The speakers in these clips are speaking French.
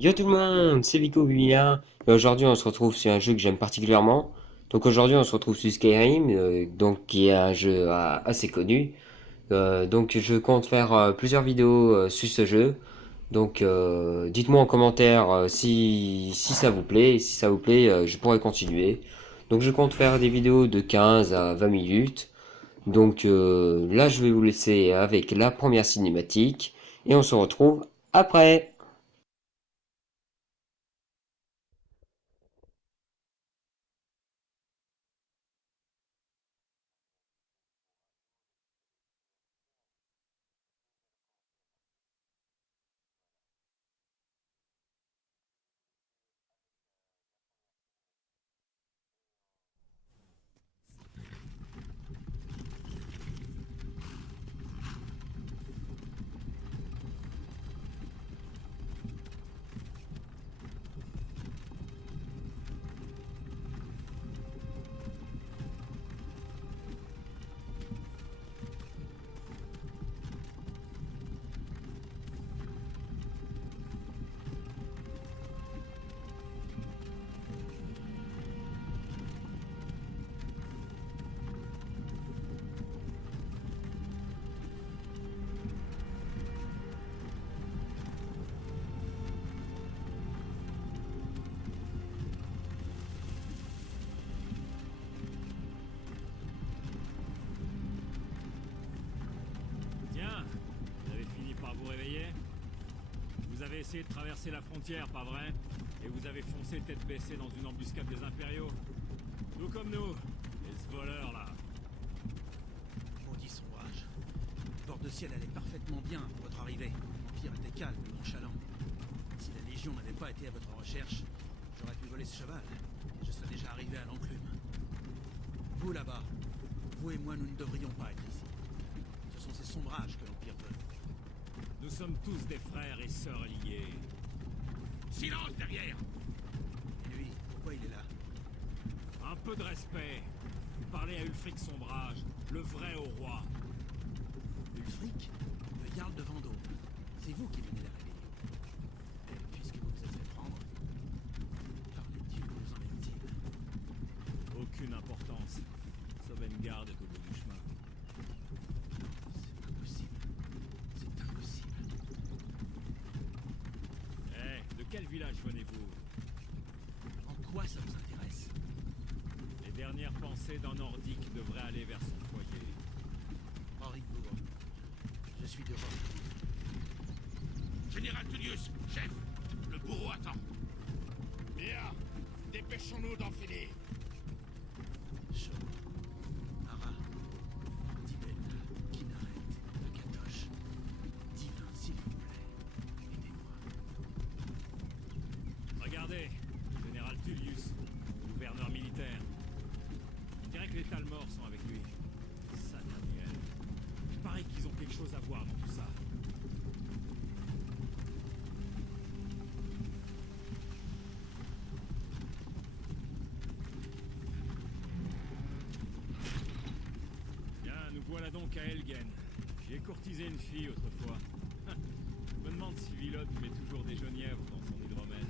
Yo tout le monde, c'est Vico Villa. Et aujourd'hui on se retrouve sur un jeu que j'aime particulièrement. Donc aujourd'hui on se retrouve sur Skyrim, donc qui est un jeu assez connu. Donc je compte faire plusieurs vidéos sur ce jeu. Donc dites-moi en commentaire si ça vous plaît. Et si ça vous plaît, je pourrais continuer. Donc je compte faire des vidéos de 15 à 20 minutes. Donc là je vais vous laisser avec la première cinématique. Et on se retrouve après. Tiens, vous avez fini par vous réveiller. Vous avez essayé de traverser la frontière, pas vrai? Et vous avez foncé tête baissée dans une embuscade des impériaux. Tout comme nous. Et ce voleur là. Maudit sombrage. Bord de ciel allait parfaitement bien pour votre arrivée. L'Empire était calme et nonchalant. Si la Légion n'avait pas été à votre recherche, j'aurais pu voler ce cheval. Et je serais déjà arrivé à l'enclume. Vous là-bas, vous et moi, nous ne devrions pas être ici. Ce sont ces sombrages que l'Empire veut. Nous sommes tous des frères et sœurs liés. Silence derrière! Et lui, pourquoi il est là? Un peu de respect. Vous parlez à Ulfric Sombrage, le vrai au roi. Ulfric, le Jarl de Vendôme. C'est vous qui menez la rébellion. Et puisque vous vous êtes fait prendre, par les dieux, vous en est-il? Aucune importance. Sovngarde est au bout du chemin. C'est impossible. C'est impossible. Eh, de quel village venez-vous? En quoi ça vous intéresse? Les dernières pensées d'un Nordique devraient aller vers son foyer. Henricourt. Je suis de Rome. Général Tullius, chef, le bourreau attend. Bien, dépêchons-nous d'en finir. Shaw, Ara, Tibet, Kinaret, Akatosh. Divin, s'il vous plaît, aidez-moi. Regardez, Général Tullius, gouverneur militaire. On dirait que les Talmors sont avec lui. Samuel. Il paraît qu'ils ont quelque chose à voir dans tout ça. Bien, nous voilà donc à Elgen. J'ai courtisé une fille autrefois. Je me demande si Vilod met toujours des genièvres dans son hydromel.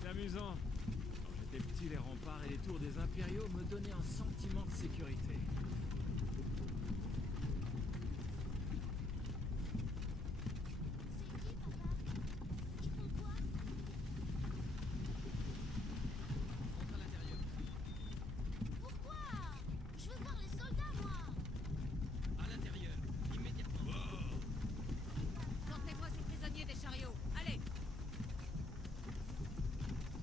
C'est amusant. Quand j'étais petit, les remparts et les tours des impériaux me donnaient un sentiment de sécurité. Entre à l'intérieur. Pourquoi? Je veux voir les soldats, moi. À l'intérieur, immédiatement. Sortez-moi ces prisonniers des chariots. Allez.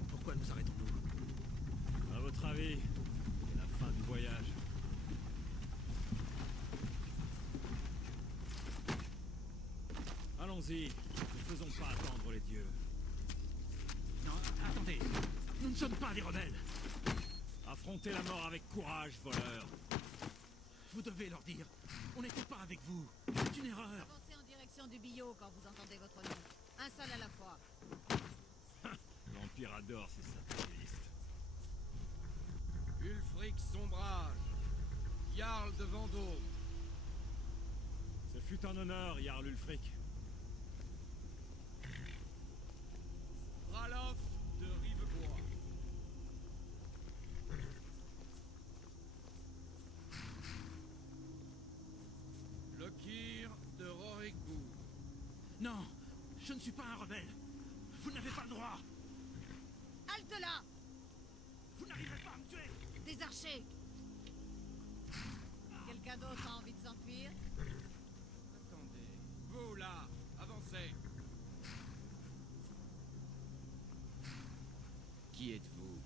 Pourquoi nous arrêtons-nous? À votre avis, c'est la fin du voyage. Allons-y, ne faisons pas attendre les dieux. Non, attendez. Nous ne sommes pas des rebelles. Affrontez la mort avec courage, voleur. Vous devez leur dire. On n'était pas avec vous. C'est une erreur. Avancez en direction du billot quand vous entendez votre nom. Un seul à la fois. L'Empire adore ces satellistes. Ulfric Sombrage, Jarl de Vendôme. Ce fut un honneur, Jarl Ulfric. suis pas un rebelle. Vous n'avez pas le droit. Halte là! Vous n'arriverez pas à me tuer. Des archers! Quelqu'un d'autre a envie de s'enfuir? Attendez. Vous, là, avancez. Qui êtes-vous?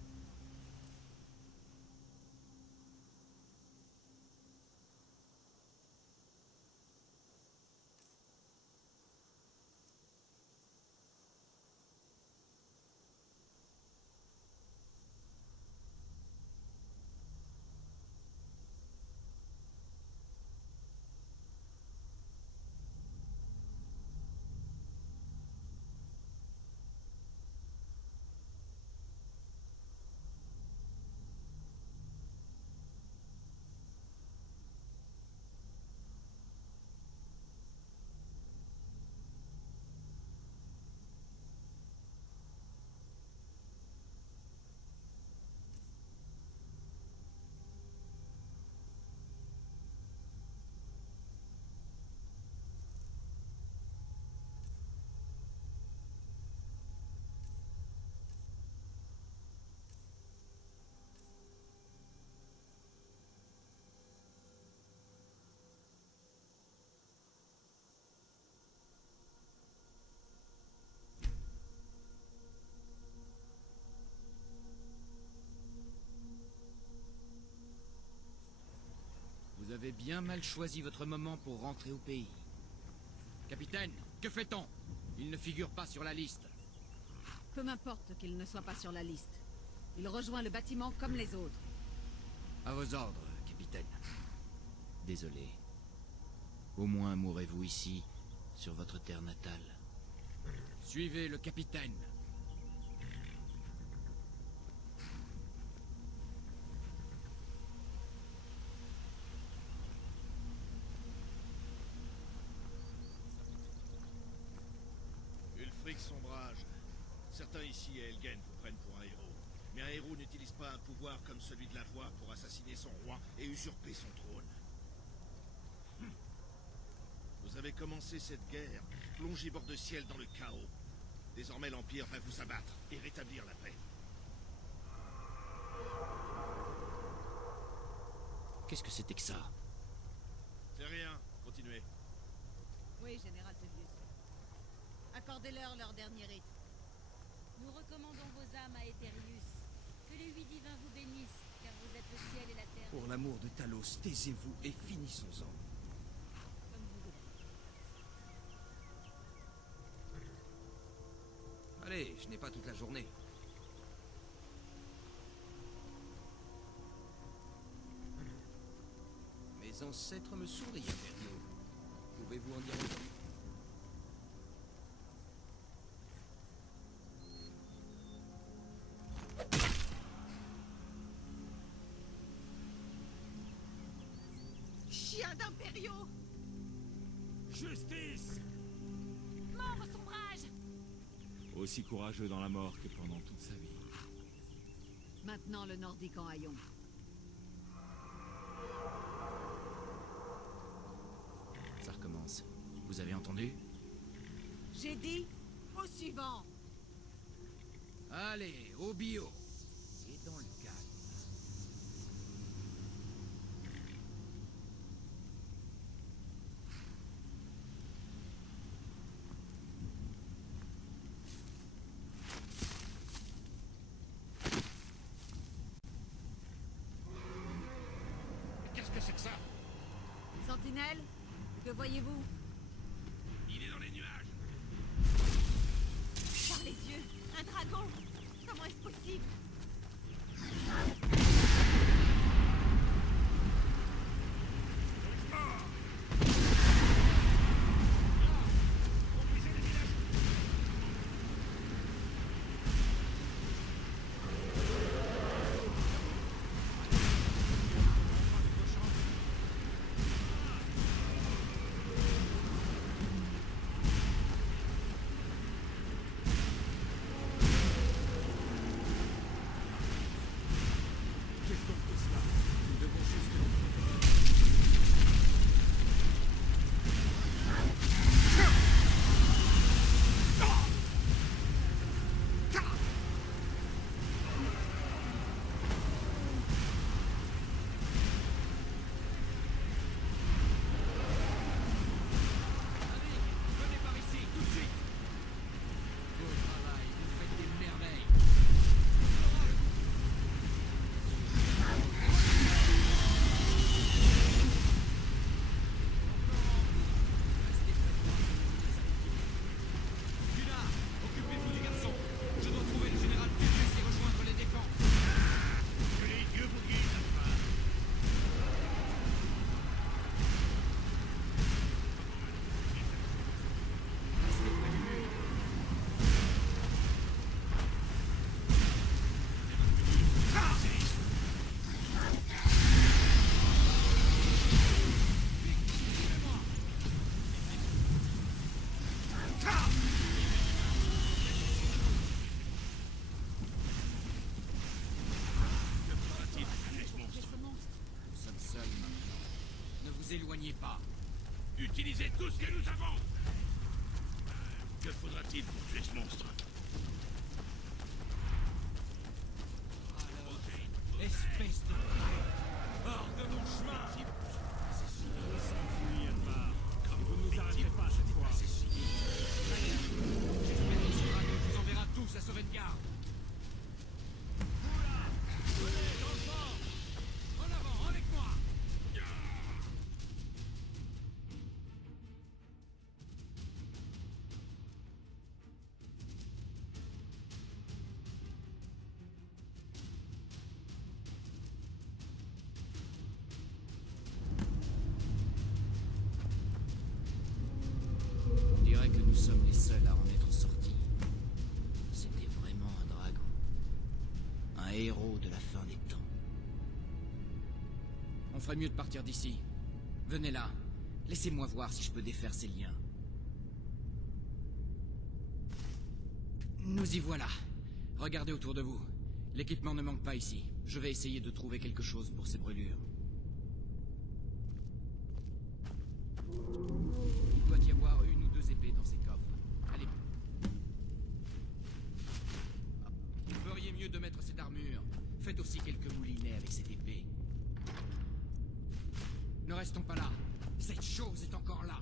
Vous avez bien mal choisi votre moment pour rentrer au pays. Capitaine, que fait-on? Il ne figure pas sur la liste. Peu m'importe qu'il ne soit pas sur la liste. Il rejoint le bâtiment comme les autres. À vos ordres, capitaine. Désolé. Au moins mourrez-vous ici, sur votre terre natale. Suivez le capitaine. Ulfric Sombrage. Certains ici à Helgen vous prennent pour un héros. Mais un héros n'utilise pas un pouvoir comme celui de la voix pour assassiner son roi et usurper son trône. Vous avez commencé cette guerre, plongé bord de ciel dans le chaos. Désormais l'Empire va vous abattre et rétablir la paix. Qu'est-ce que c'était que ça? C'est rien, continuez. Oui, Général Tullius. Accordez-leur leur dernier rite. Nous recommandons vos âmes à Aetherius. Que les 8 divins vous bénissent, car vous êtes le ciel et la terre. Pour l'amour de Talos, taisez-vous et finissons-en. Comme vous voulez. Allez, je n'ai pas toute la journée. Mes ancêtres me sourient, Impériaux. Pouvez-vous en dire autant? Chien d'impériaux! Justice! Mort au sombrage! Aussi courageux dans la mort que pendant toute sa vie. Maintenant le nordique en haillons. Ça recommence. Vous avez entendu? J'ai dit au suivant! Allez, au bio. Et dans le calme. Qu'est-ce que c'est que ça? Sentinelle, que voyez-vous? Il est dans les nuages. Par les dieux, un dragon! Comment est-ce possible? Conduisez les villages. éloignez pas. Utilisez tout ce que nous avons. Que faudra-t-il pour tuer ce monstre? Espèce de... Hors de mon chemin! Fuyez, Admar. Vous nous arrêterez pas cette fois. J'espère que ce dragon vous enverra tous à Sovngarde. Venez, dans le fort! En avant, avec moi! On dirait que nous sommes les seuls à en être sortis. C'était vraiment un dragon. Un héros de la fin des temps. On ferait mieux de partir d'ici. Venez là. Laissez-moi voir si je peux défaire ces liens. Nous y voilà. Regardez autour de vous. L'équipement ne manque pas ici. Je vais essayer de trouver quelque chose pour ces brûlures. Il doit y avoir une ou deux épées dans ces coffres. Allez. Vous feriez mieux de mettre cette armure. Faites aussi quelques moulinets avec cette épée. Ne restons pas là. Cette chose est encore là.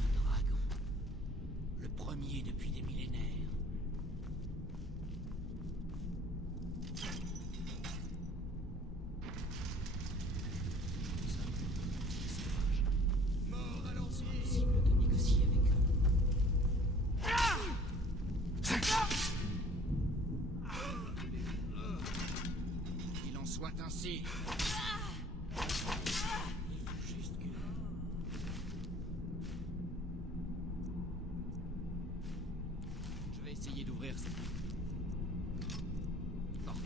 Un dragon. Le premier depuis des millénaires. Mort à l'ancien. Impossible de négocier avec eux. Qu'il en soit ainsi. Il faut juste que... Je vais essayer d'ouvrir cette porte.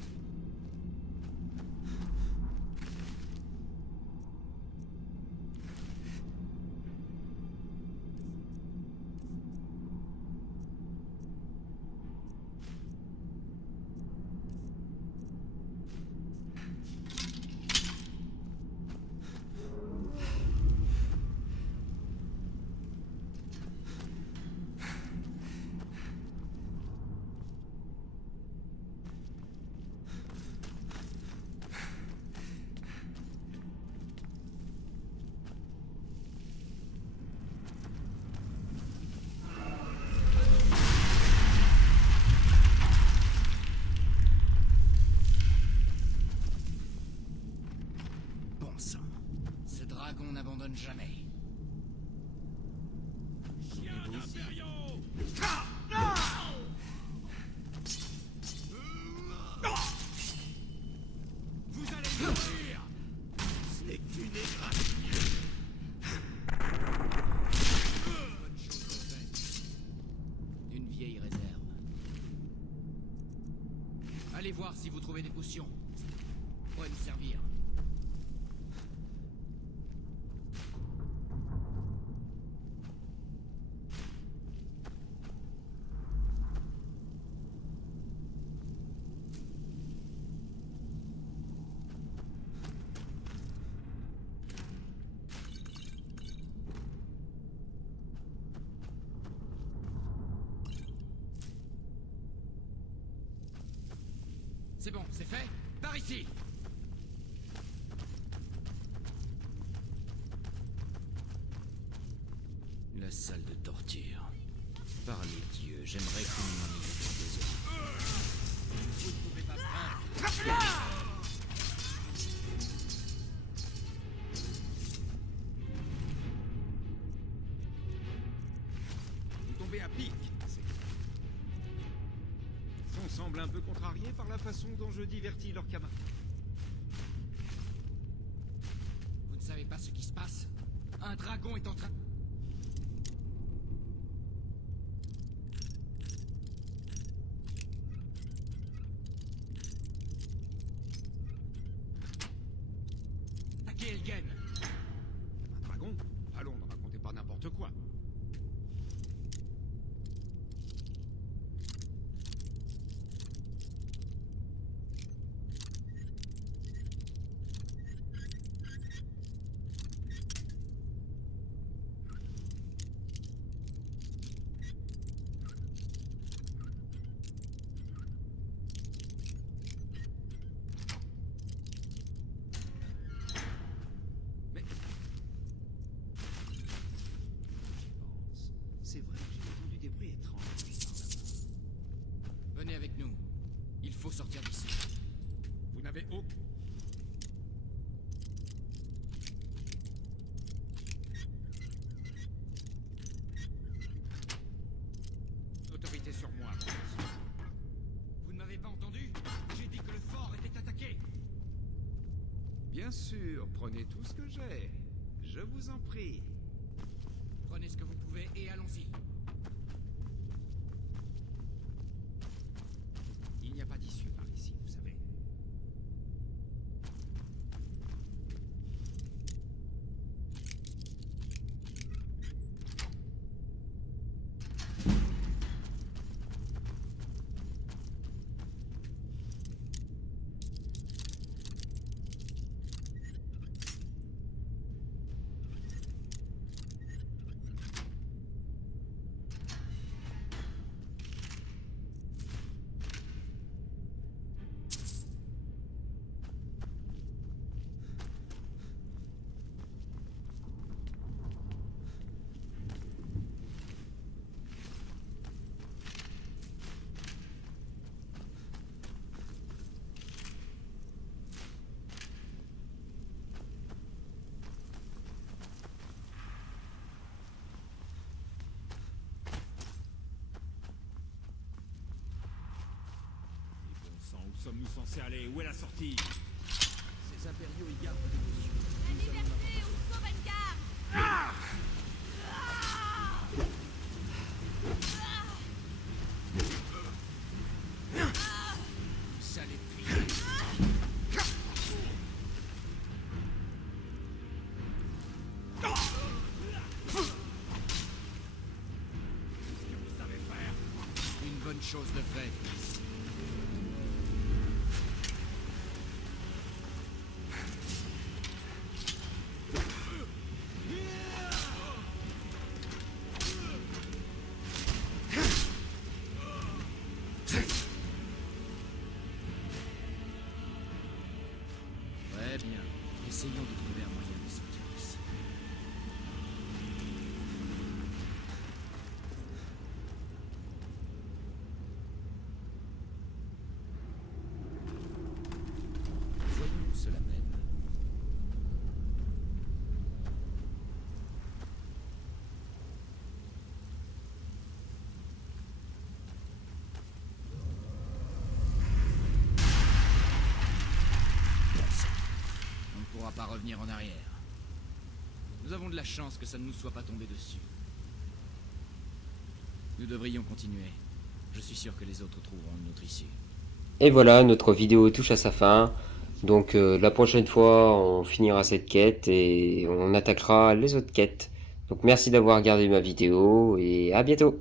Bon sang. Ce dragon n'abandonne jamais. Chien d'impériaux! Vous allez mourir! Ce n'est qu'une égratignure. Bonne chose de fait. D'une vieille réserve. Allez voir si vous trouvez des potions. Ça pourrait nous servir. C'est bon, c'est fait. Par ici. La salle de torture. Par les dieux, j'aimerais qu'on m'en ait des heures. Vous ne pouvez pas prendre. Vous tombez à pic. On semble un peu contrarié par la façon dont je divertis leurs camarades. Vous ne savez pas ce qui se passe? Un dragon est en train... bruit étrange par là-bas. Venez avec nous. Il faut sortir d'ici. Vous n'avez aucun... autorité sur moi. Vous ne m'avez pas entendu? J'ai dit que le fort était attaqué. Bien sûr, prenez tout ce que j'ai. Je vous en prie. Prenez ce que vous pouvez et allons-y. Il n'y a pas d'issue par ici, vous savez. Où sommes-nous censés aller? Où est la sortie? Ces impériaux y gardent des notions. La liberté ou Sauvegarde! Sale épée. Une bonne chose de faite. Très bien. Essayons de trouver un moyen de sortir d'ici. Voyons où cela mène. On ne pourra pas revenir en arrière. Nous avons de la chance que ça ne nous soit pas tombé dessus. Nous devrions continuer. Je suis sûr que les autres trouveront une autre issue. Et voilà, notre vidéo touche à sa fin. Donc la prochaine fois, on finira cette quête et on attaquera les autres quêtes. Donc merci d'avoir regardé ma vidéo et à bientôt.